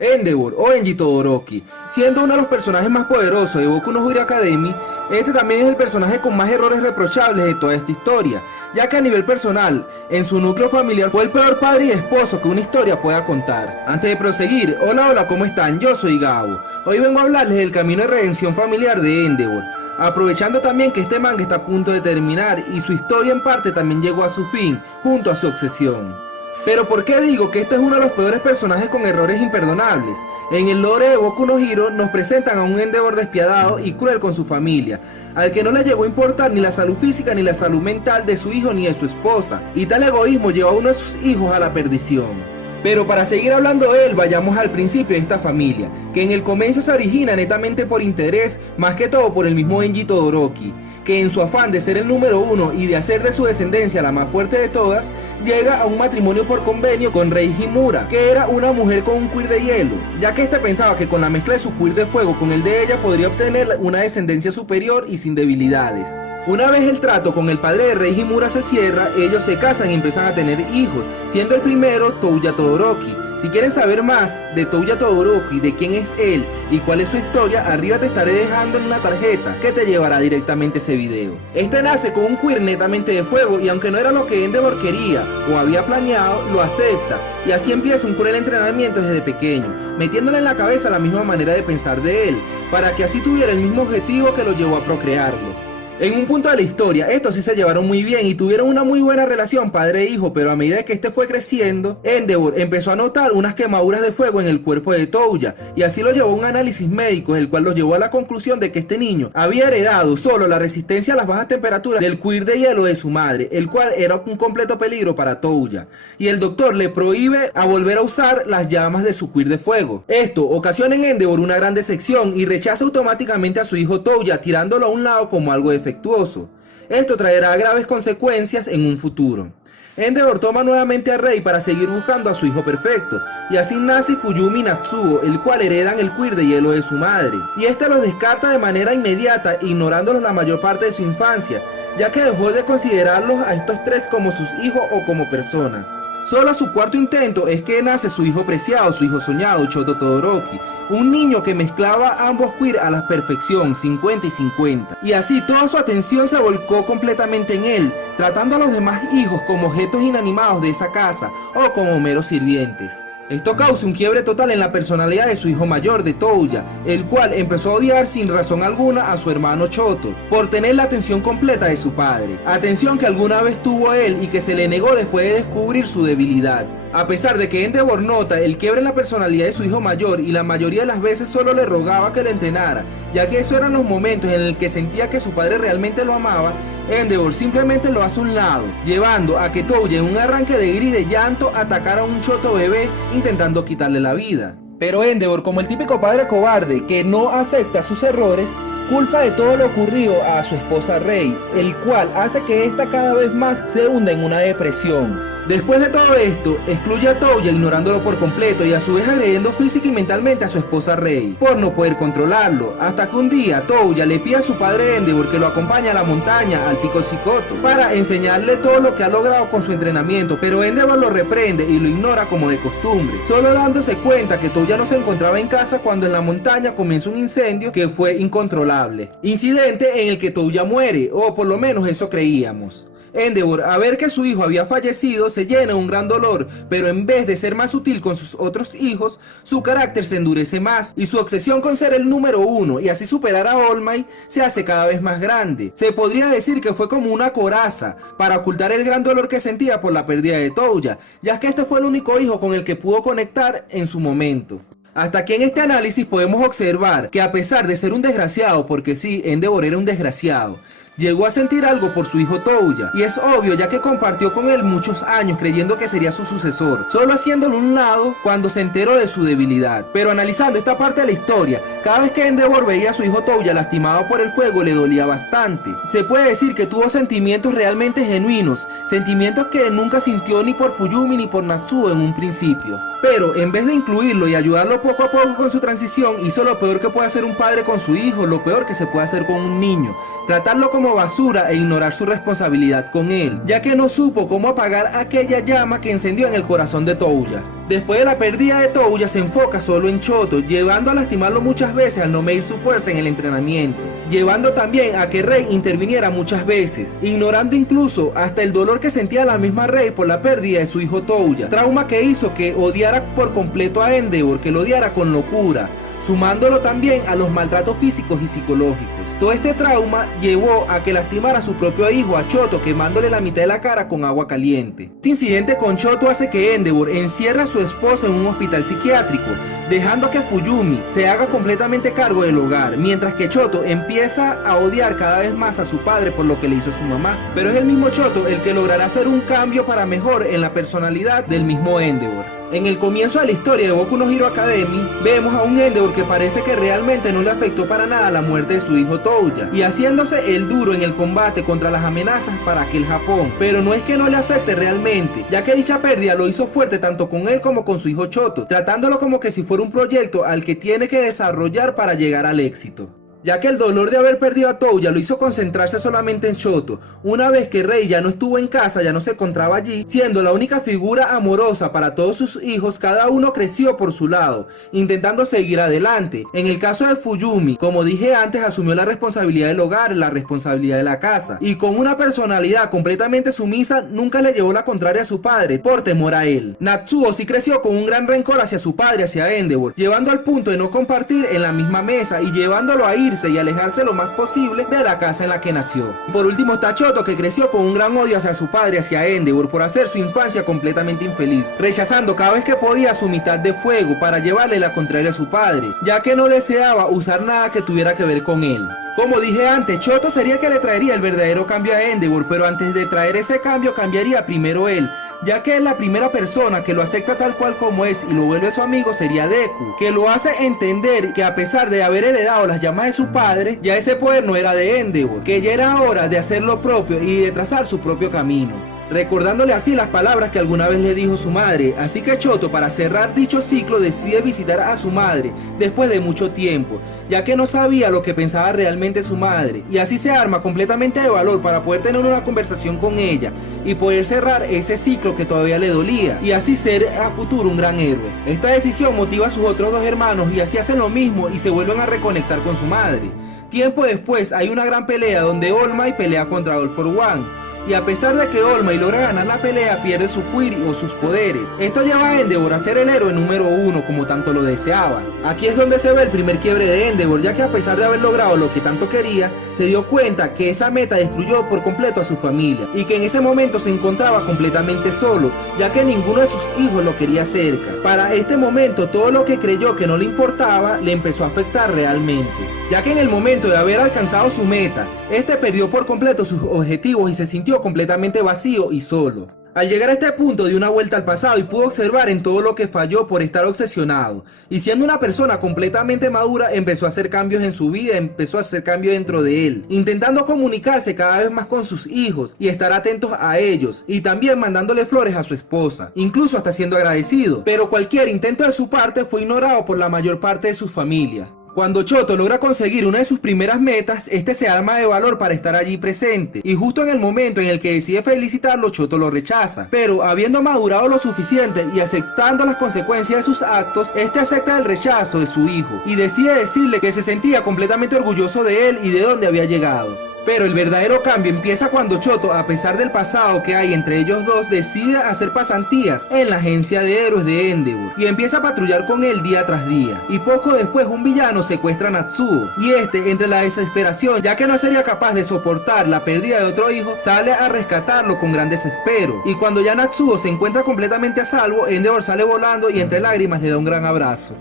Endeavor o Enji Todoroki, siendo uno de los personajes más poderosos de Boku no Hero Academy, este también es el personaje con más errores reprochables de toda esta historia, ya que a nivel personal, en su núcleo familiar fue el peor padre y esposo que una historia pueda contar. Antes de proseguir, hola, ¿cómo están? Yo soy Gabo. Hoy vengo a hablarles del camino de redención familiar de Endeavor, aprovechando también que este manga está a punto de terminar y su historia en parte también llegó a su fin junto a su obsesión. Pero ¿por qué digo que este es uno de los peores personajes con errores imperdonables? En el lore de Boku no Hero nos presentan a un Endeavor despiadado y cruel con su familia, al que no le llegó a importar ni la salud física ni la salud mental de su hijo ni de su esposa, y tal egoísmo llevó a uno de sus hijos a la perdición. Pero para seguir hablando de él, vayamos al principio de esta familia, que en el comienzo se origina netamente por interés, más que todo por el mismo Enji Todoroki, que en su afán de ser el número uno y de hacer de su descendencia la más fuerte de todas, llega a un matrimonio por convenio con Rei Himura, que era una mujer con un cuir de hielo, ya que este pensaba que con la mezcla de su cuir de fuego con el de ella podría obtener una descendencia superior y sin debilidades. Una vez el trato con el padre de Rei Himura se cierra, ellos se casan y empiezan a tener hijos, siendo el primero Touya Todoroki. Si quieren saber más de Touya Todoroki, de quién es él y cuál es su historia, arriba te estaré dejando en una tarjeta que te llevará directamente a ese video. Este nace con un cuir netamente de fuego y aunque no era lo que Endeavor quería o había planeado, lo acepta y así empieza un cruel entrenamiento desde pequeño, metiéndole en la cabeza la misma manera de pensar de él, para que así tuviera el mismo objetivo que lo llevó a procrearlo. En un punto de la historia, estos sí se llevaron muy bien y tuvieron una muy buena relación padre e hijo, pero a medida que este fue creciendo, Endeavor empezó a notar unas quemaduras de fuego en el cuerpo de Touya, y así lo llevó a un análisis médico, el cual lo llevó a la conclusión de que este niño había heredado solo la resistencia a las bajas temperaturas del cuir de hielo de su madre, el cual era un completo peligro para Touya, y el doctor le prohíbe a volver a usar las llamas de su cuir de fuego. Esto ocasiona en Endeavor una gran decepción y rechaza automáticamente a su hijo Touya, tirándolo a un lado como algo defectuoso. Esto traerá graves consecuencias en un futuro. Endeavor toma nuevamente a Rei para seguir buscando a su hijo perfecto, y así nace Fuyumi Natsuo, el cual heredan el cuir de hielo de su madre, y este los descarta de manera inmediata, ignorándolos la mayor parte de su infancia, ya que dejó de considerarlos a estos tres como sus hijos o como personas. Solo a su cuarto intento es que nace su hijo preciado, su hijo soñado, Choto Todoroki, un niño que mezclaba ambos queer a la perfección, 50 y 50. Y así toda su atención se volcó completamente en él, tratando a los demás hijos como objetos inanimados de esa casa o como meros sirvientes. Esto causa un quiebre total en la personalidad de su hijo mayor, de Touya, el cual empezó a odiar sin razón alguna a su hermano Choto, por tener la atención completa de su padre, atención que alguna vez tuvo él y que se le negó después de descubrir su debilidad. A pesar de que Endeavor nota el quiebre en la personalidad de su hijo mayor y la mayoría de las veces solo le rogaba que le entrenara, ya que esos eran los momentos en el que sentía que su padre realmente lo amaba, Endeavor simplemente lo hace a un lado, llevando a que Touya en un arranque de ira y de llanto atacara a un Choto bebé intentando quitarle la vida. Pero Endeavor, como el típico padre cobarde que no acepta sus errores, culpa de todo lo ocurrido a su esposa Rei, el cual hace que esta cada vez más se hunda en una depresión. Después de todo esto, excluye a Touya ignorándolo por completo y a su vez agrediendo física y mentalmente a su esposa Rei, por no poder controlarlo, hasta que un día Touya le pide a su padre Endeavor que lo acompañe a la montaña, al pico Sikoto, para enseñarle todo lo que ha logrado con su entrenamiento, pero Endeavor lo reprende y lo ignora como de costumbre, solo dándose cuenta que Touya no se encontraba en casa cuando en la montaña comienza un incendio que fue incontrolable, incidente en el que Touya muere, o por lo menos eso creíamos. Endeavor, a ver que su hijo había fallecido, se llena de un gran dolor, pero en vez de ser más sutil con sus otros hijos, su carácter se endurece más y su obsesión con ser el número uno y así superar a All Might se hace cada vez más grande. Se podría decir que fue como una coraza para ocultar el gran dolor que sentía por la pérdida de Touya, ya que este fue el único hijo con el que pudo conectar en su momento. Hasta aquí en este análisis podemos observar que a pesar de ser un desgraciado, porque sí, Endeavor era un desgraciado, llegó a sentir algo por su hijo Touya, y es obvio ya que compartió con él muchos años creyendo que sería su sucesor, solo haciéndolo a un lado cuando se enteró de su debilidad. Pero analizando esta parte de la historia, cada vez que Endeavor veía a su hijo Touya lastimado por el fuego le dolía bastante. Se puede decir que tuvo sentimientos realmente genuinos, sentimientos que nunca sintió ni por Fuyumi ni por Natsuo en un principio. Pero en vez de incluirlo y ayudarlo poco a poco con su transición, hizo lo peor que puede hacer un padre con su hijo, lo peor que se puede hacer con un niño: tratarlo como basura e ignorar su responsabilidad con él, ya que no supo cómo apagar aquella llama que encendió en el corazón de Touya. Después de la pérdida de Touya se enfoca solo en Choto, llevando a lastimarlo muchas veces al no medir su fuerza en el entrenamiento, llevando también a que Rei interviniera muchas veces, ignorando incluso hasta el dolor que sentía la misma Rei por la pérdida de su hijo Touya, trauma que hizo que odiara por completo a Endeavor, que lo odiara con locura, sumándolo también a los maltratos físicos y psicológicos. Todo este trauma llevó a que lastimara a su propio hijo, a Choto, quemándole la mitad de la cara con agua caliente. Este incidente con Choto hace que Endeavor encierre a su esposa en un hospital psiquiátrico, dejando que Fuyumi se haga completamente cargo del hogar, mientras que Choto empieza a odiar cada vez más a su padre por lo que le hizo a su mamá. Pero es el mismo Choto el que logrará hacer un cambio para mejor en la personalidad del mismo Endeavor. En el comienzo de la historia de Boku no Hero Academy, vemos a un Endeavor que parece que realmente no le afectó para nada la muerte de su hijo Touya, y haciéndose el duro en el combate contra las amenazas para aquel Japón. Pero no es que no le afecte realmente, ya que dicha pérdida lo hizo fuerte tanto con él como con su hijo Choto, tratándolo como que si fuera un proyecto al que tiene que desarrollar para llegar al éxito. Ya que el dolor de haber perdido a Touya lo hizo concentrarse solamente en Choto. Una vez que Rei ya no estuvo en casa, ya no se encontraba allí, siendo la única figura amorosa para todos sus hijos, cada uno creció por su lado, intentando seguir adelante. En el caso de Fuyumi, como dije antes, asumió la responsabilidad del hogar, la responsabilidad de la casa, y con una personalidad completamente sumisa, nunca le llevó la contraria a su padre, por temor a él. Natsuo sí creció con un gran rencor hacia su padre, hacia Endeavor, llevando al punto de no compartir en la misma mesa y llevándolo a ir y alejarse lo más posible de la casa en la que nació. Por último está Choto, que creció con un gran odio hacia su padre, hacia Endeavor, por hacer su infancia completamente infeliz, rechazando cada vez que podía su mitad de fuego para llevarle la contraria a su padre, ya que no deseaba usar nada que tuviera que ver con él. Como dije antes, Choto sería el que le traería el verdadero cambio a Endeavor, pero antes de traer ese cambio cambiaría primero él, ya que la primera persona que lo acepta tal cual como es y lo vuelve su amigo sería Deku, que lo hace entender que a pesar de haber heredado las llamas de su padre, ya ese poder no era de Endeavor, que ya era hora de hacer lo propio y de trazar su propio camino, recordándole así las palabras que alguna vez le dijo su madre. Así que Choto, para cerrar dicho ciclo, decide visitar a su madre después de mucho tiempo, ya que no sabía lo que pensaba realmente su madre, y así se arma completamente de valor para poder tener una conversación con ella y poder cerrar ese ciclo que todavía le dolía, y así ser a futuro un gran héroe. Esta decisión motiva a sus otros dos hermanos y así hacen lo mismo y se vuelven a reconectar con su madre. Tiempo después hay una gran pelea donde All Might pelea contra All for One, y a pesar de que All Might logra ganar la pelea, pierde su Quirky o sus poderes. Esto lleva a Endeavor a ser el héroe número 1 como tanto lo deseaba. Aquí es donde se ve el primer quiebre de Endeavor, ya que a pesar de haber logrado lo que tanto quería, se dio cuenta que esa meta destruyó por completo a su familia, y que en ese momento se encontraba completamente solo, ya que ninguno de sus hijos lo quería cerca. Para este momento, todo lo que creyó que no le importaba, le empezó a afectar realmente, ya que en el momento de haber alcanzado su meta, este perdió por completo sus objetivos y se sintió completamente vacío y solo. Al llegar a este punto dio una vuelta al pasado y pudo observar en todo lo que falló por estar obsesionado, y siendo una persona completamente madura empezó a hacer cambios en su vida, empezó a hacer cambios dentro de él, intentando comunicarse cada vez más con sus hijos y estar atentos a ellos, y también mandándole flores a su esposa, incluso hasta siendo agradecido, pero cualquier intento de su parte fue ignorado por la mayor parte de su familia. Cuando Choto logra conseguir una de sus primeras metas, este se arma de valor para estar allí presente, y justo en el momento en el que decide felicitarlo, Choto lo rechaza, pero habiendo madurado lo suficiente y aceptando las consecuencias de sus actos, este acepta el rechazo de su hijo y decide decirle que se sentía completamente orgulloso de él y de dónde había llegado. Pero el verdadero cambio empieza cuando Choto, a pesar del pasado que hay entre ellos dos, decide hacer pasantías en la agencia de héroes de Endeavor y empieza a patrullar con él día tras día. Y poco después un villano secuestra a Natsuo, y este, entre la desesperación ya que no sería capaz de soportar la pérdida de otro hijo, sale a rescatarlo con gran desespero. Y cuando ya Natsuo se encuentra completamente a salvo, Endeavor sale volando y entre lágrimas le da un gran abrazo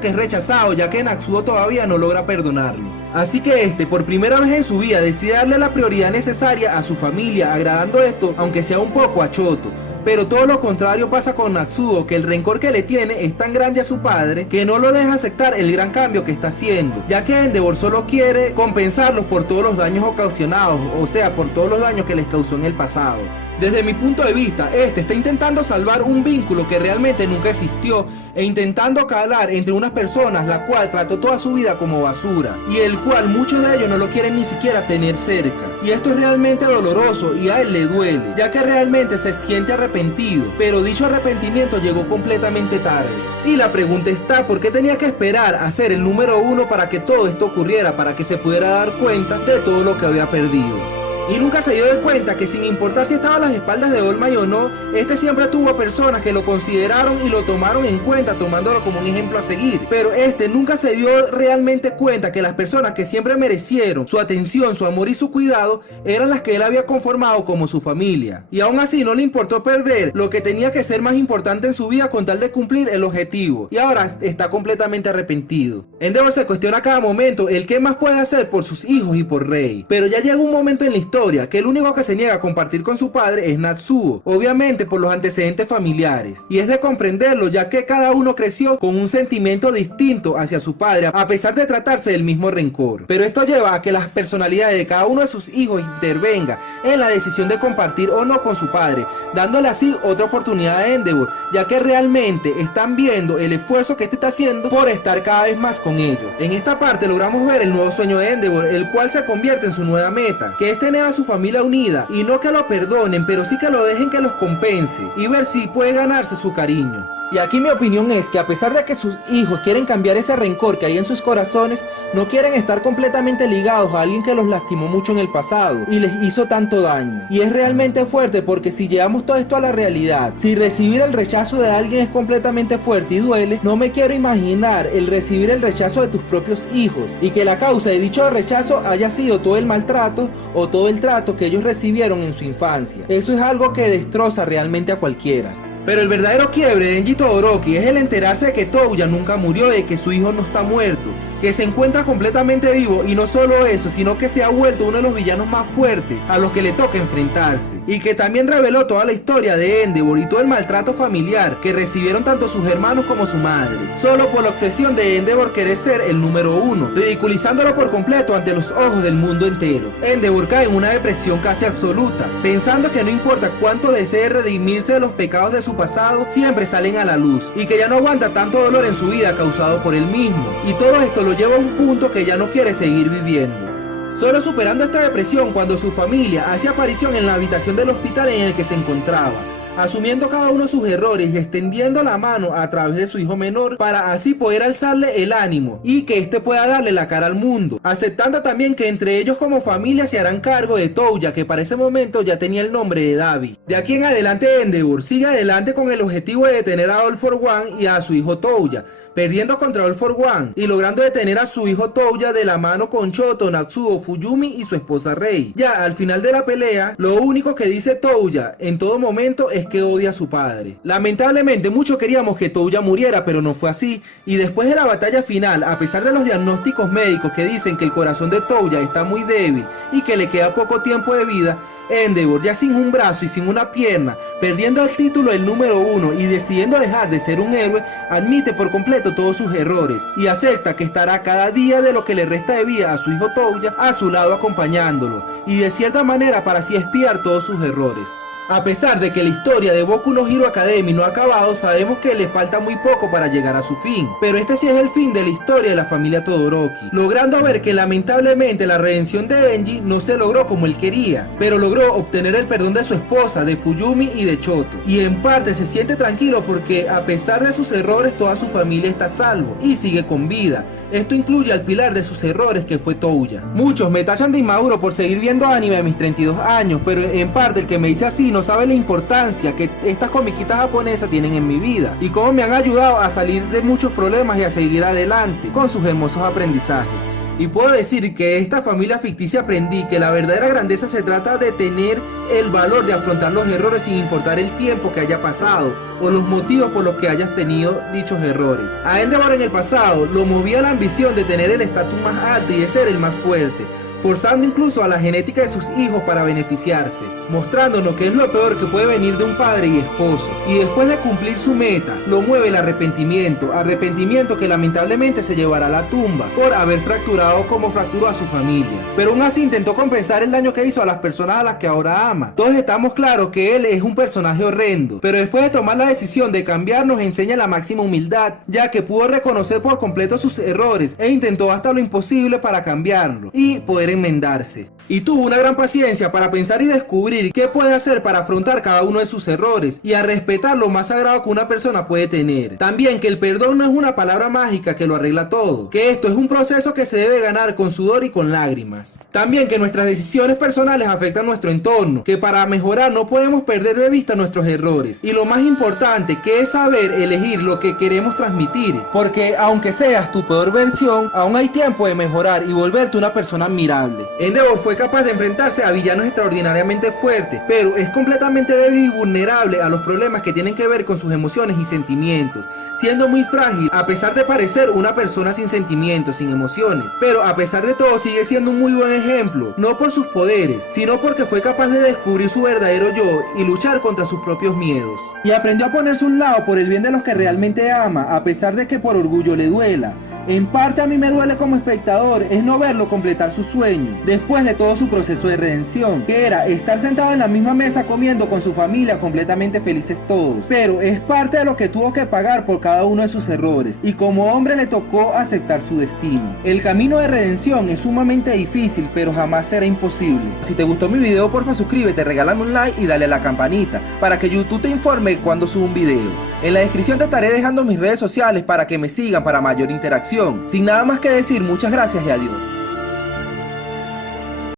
que es rechazado, ya que Natsuo todavía no logra perdonarlo. Así que este, por primera vez en su vida, decide darle la prioridad necesaria a su familia, agradando esto aunque sea un poco a Choto. Pero todo lo contrario pasa con Natsuo, que el rencor que le tiene es tan grande a su padre que no lo deja aceptar el gran cambio que está haciendo, ya que Endeavor solo quiere compensarlos por todos los daños ocasionados, o sea, por todos los daños que les causó en el pasado. Desde mi punto de vista, este está intentando salvar un vínculo que realmente nunca existió e intentando calar entre unas personas la cual trató toda su vida como basura y el cual muchos de ellos no lo quieren ni siquiera tener cerca. Y esto es realmente doloroso y a él le duele, ya que realmente se siente arrepentido arrepentido, pero dicho arrepentimiento llegó completamente tarde. Y la pregunta está, ¿por qué tenía que esperar a ser el número 1 para que todo esto ocurriera, para que se pudiera dar cuenta de todo lo que había perdido? Y nunca se dio de cuenta que sin importar si estaba a las espaldas de All Might o no, este siempre tuvo a personas que lo consideraron y lo tomaron en cuenta, tomándolo como un ejemplo a seguir. Pero este nunca se dio realmente cuenta que las personas que siempre merecieron su atención, su amor y su cuidado eran las que él había conformado como su familia. Y aún así no le importó perder lo que tenía que ser más importante en su vida con tal de cumplir el objetivo. Y ahora está completamente arrepentido. Endeavor se cuestiona a cada momento el qué más puede hacer por sus hijos y por Rei. Pero ya llega un momento en la historia que el único que se niega a compartir con su padre es Natsuo, obviamente por los antecedentes familiares, y es de comprenderlo ya que cada uno creció con un sentimiento distinto hacia su padre a pesar de tratarse del mismo rencor. Pero esto lleva a que las personalidades de cada uno de sus hijos intervenga en la decisión de compartir o no con su padre, dándole así otra oportunidad a Endeavor, ya que realmente están viendo el esfuerzo que este está haciendo por estar cada vez más con ellos. En esta parte logramos ver el nuevo sueño de Endeavor, el cual se convierte en su nueva meta, que es tener a su familia unida, y no que lo perdonen, pero sí que lo dejen que los compense y ver si puede ganarse su cariño. Y aquí mi opinión es que a pesar de que sus hijos quieren cambiar ese rencor que hay en sus corazones, no quieren estar completamente ligados a alguien que los lastimó mucho en el pasado y les hizo tanto daño. Y es realmente fuerte porque si llevamos todo esto a la realidad, si recibir el rechazo de alguien es completamente fuerte y duele, no me quiero imaginar el recibir el rechazo de tus propios hijos y que la causa de dicho rechazo haya sido todo el maltrato o todo el trato que ellos recibieron en su infancia. Eso es algo que destroza realmente a cualquiera. Pero el verdadero quiebre de Denji Todoroki es el enterarse de que Touya nunca murió, de que su hijo no está muerto, que se encuentra completamente vivo, y no solo eso, sino que se ha vuelto uno de los villanos más fuertes a los que le toca enfrentarse, y que también reveló toda la historia de Endeavor y todo el maltrato familiar que recibieron tanto sus hermanos como su madre, solo por la obsesión de Endeavor querer ser el número 1, ridiculizándolo por completo ante los ojos del mundo entero. Endeavor cae en una depresión casi absoluta, pensando que no importa cuánto desee redimirse de los pecados de su pasado, siempre salen a la luz, y que ya no aguanta tanto dolor en su vida causado por él mismo, y todo esto lo lleva a un punto que ya no quiere seguir viviendo. Solo superando esta depresión cuando su familia hace aparición en la habitación del hospital en el que se encontraba, asumiendo cada uno sus errores y extendiendo la mano a través de su hijo menor para así poder alzarle el ánimo y que éste pueda darle la cara al mundo, aceptando también que entre ellos como familia se harán cargo de Touya, que para ese momento ya tenía el nombre de Dabi. De aquí en adelante Endeavor sigue adelante con el objetivo de detener a All For One y a su hijo Touya, perdiendo contra All For One y logrando detener a su hijo Touya de la mano con Choto, Natsuo, Fuyumi y su esposa Rei. Ya al final de la pelea, lo único que dice Touya en todo momento es que odia a su padre. Lamentablemente muchos queríamos que Touya muriera, pero no fue así, y después de la batalla final, a pesar de los diagnósticos médicos que dicen que el corazón de Touya está muy débil y que le queda poco tiempo de vida, Endeavor, ya sin un brazo y sin una pierna, perdiendo el título del número 1 y decidiendo dejar de ser un héroe, admite por completo todos sus errores y acepta que estará cada día de lo que le resta de vida a su hijo Touya a su lado acompañándolo, y de cierta manera para así expiar todos sus errores. A pesar de que la historia de Boku no Hero Academy no ha acabado, sabemos que le falta muy poco para llegar a su fin, pero este sí es el fin de la historia de la familia Todoroki, logrando ver que lamentablemente la redención de Denji no se logró como él quería, pero logró obtener el perdón de su esposa, de Fuyumi y de Choto, y en parte se siente tranquilo porque a pesar de sus errores toda su familia está a salvo y sigue con vida. Esto incluye al pilar de sus errores, que fue Touya. Muchos me tachan de inmaduro por seguir viendo anime a mis 32 años, pero en parte el que me dice así no sabe la importancia que estas comiquitas japonesas tienen en mi vida y cómo me han ayudado a salir de muchos problemas y a seguir adelante con sus hermosos aprendizajes. Y puedo decir que de esta familia ficticia aprendí que la verdadera grandeza se trata de tener el valor de afrontar los errores sin importar el tiempo que haya pasado o los motivos por los que hayas tenido dichos errores. A Endeavor en el pasado lo movía la ambición de tener el estatus más alto y de ser el más fuerte, forzando incluso a la genética de sus hijos para beneficiarse, mostrándonos que es lo peor que puede venir de un padre y esposo. Y después de cumplir su meta, lo mueve el arrepentimiento que lamentablemente se llevará a la tumba por haber fracturado como fracturó a su familia. Pero aún así intentó compensar el daño que hizo a las personas a las que ahora ama. Todos estamos claros que él es un personaje horrendo, pero después de tomar la decisión de cambiar nos enseña la máxima humildad, ya que pudo reconocer por completo sus errores e intentó hasta lo imposible para cambiarlo y poder poder enmendarse. Y tuvo una gran paciencia para pensar y descubrir qué puede hacer para afrontar cada uno de sus errores y a respetar lo más sagrado que una persona puede tener. También que el perdón no es una palabra mágica que lo arregla todo, que esto es un proceso que se debe ganar con sudor y con lágrimas. También que nuestras decisiones personales afectan nuestro entorno, que para mejorar no podemos perder de vista nuestros errores. Y lo más importante, que es saber elegir lo que queremos transmitir, porque aunque seas tu peor versión, aún hay tiempo de mejorar y volverte una persona admirable. Endeavor fue capaz de enfrentarse a villanos extraordinariamente fuertes, pero es completamente débil y vulnerable a los problemas que tienen que ver con sus emociones y sentimientos, siendo muy frágil a pesar de parecer una persona sin sentimientos, sin emociones. Pero a pesar de todo sigue siendo un muy buen ejemplo, no por sus poderes, sino porque fue capaz de descubrir su verdadero yo y luchar contra sus propios miedos. Y aprendió a ponerse a un lado por el bien de los que realmente ama, a pesar de que por orgullo le duela. En parte a mí me duele como espectador es no verlo completar su sueño, después de todo su proceso de redención, que era estar sentado en la misma mesa comiendo con su familia completamente felices todos. Pero es parte de lo que tuvo que pagar por cada uno de sus errores, y como hombre le tocó aceptar su destino. El camino de redención es sumamente difícil, pero jamás será imposible. Si te gustó mi video, porfa suscríbete, regálame un like y dale a la campanita, para que YouTube te informe cuando subo un video. En la descripción te estaré dejando mis redes sociales para que me sigan para mayor interacción. Sin nada más que decir, muchas gracias y adiós.